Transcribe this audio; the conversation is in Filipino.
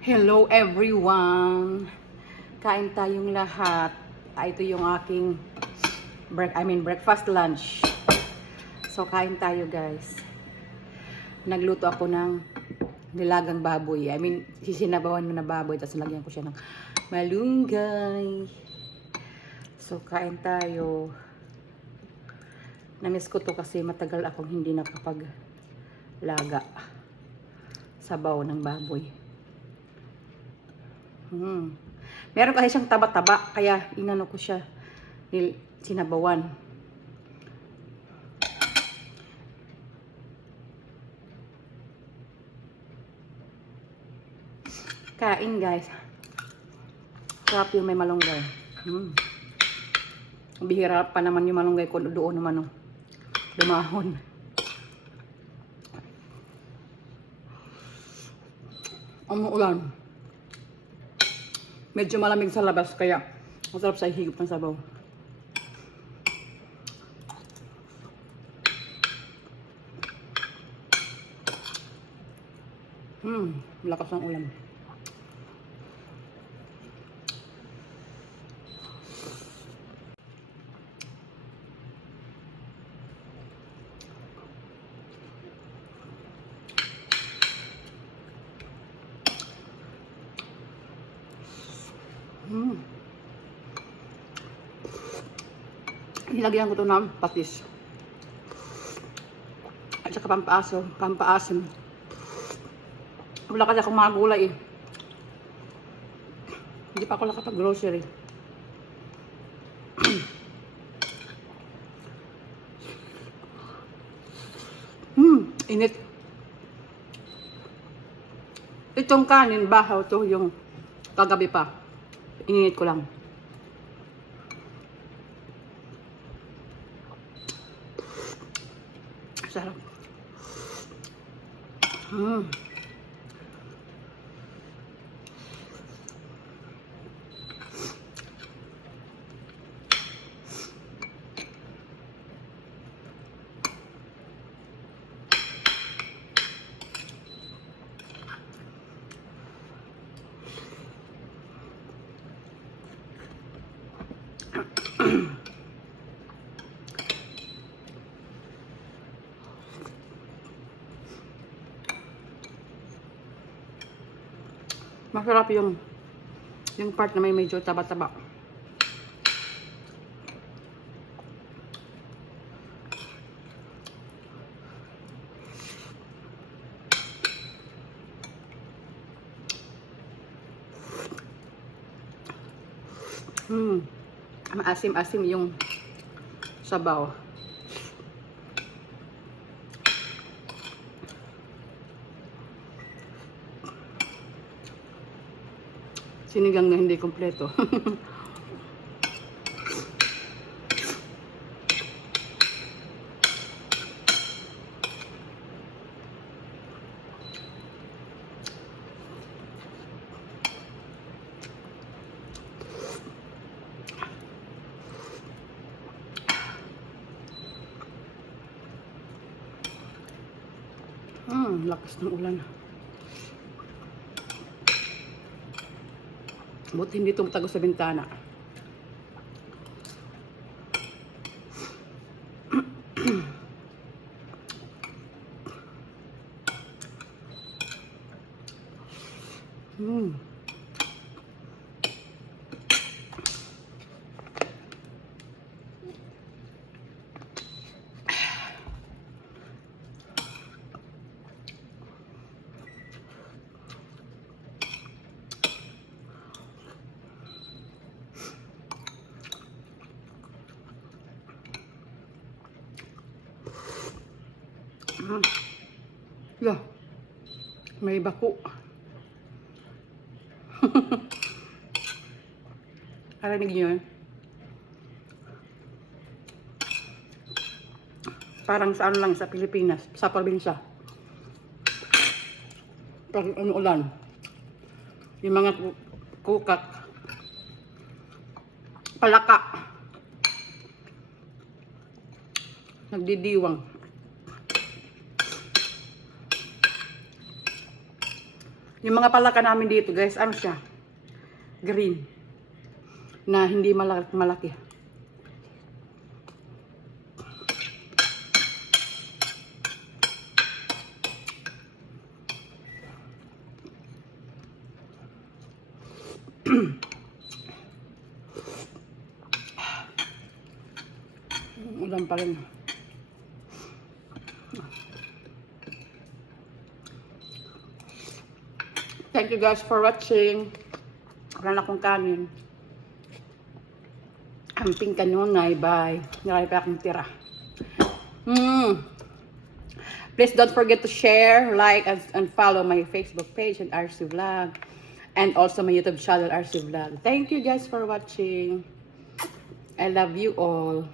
Hello everyone! Kain tayong lahat. Ito yung aking breakfast lunch. So kain tayo guys. Nagluto ako ng nilagang baboy. Sisinabawan mo na baboy tapos lagyan ko siya ng malunggay. So kain tayo. Namiss ko to kasi matagal akong hindi nakapaglaga sabaw ng baboy. Meron kasi siyang taba-taba, kaya inano ko siya, sinabawan. Kain guys. Sarap yung may malunggay. Bihira pa naman yung malunggay ko doon naman lumahon. Umuulan. Medyo malamig sa labas kaya masarap sa higop ng sabaw. Lakas ng ulan. Nilagyan ko to ng patis. At saka pampaasim. Wala kasi akong mga gulay eh. Hindi pa ako nakapag-grocery. Init. Itong kanin, bahaw to yung kagabi pa. Ininit ko lang. Sarap. Masarap yung part na may medyo taba-taba. Maasim-asim yung sabaw. Sinigang na hindi kompleto. Lakas ng ulan. Buti hindi tumatago sa bintana. May bako. Narinig niyo yun? Parang sa lang sa Pilipinas, sa probinsya. Pag umuulan, yung mga kukak, palaka, nagdidiwang. Yung mga palaka namin dito guys, ano siya? Green. Na hindi malaki. Ulan pa rin. Thank you guys for watching. Wala na akong kanin. Amping kanunay. Bye. Marami pa akong tira. Please don't forget to share, like, and follow my Facebook page and RC Vlog. And also my YouTube channel, RC Vlog. Thank you guys for watching. I love you all.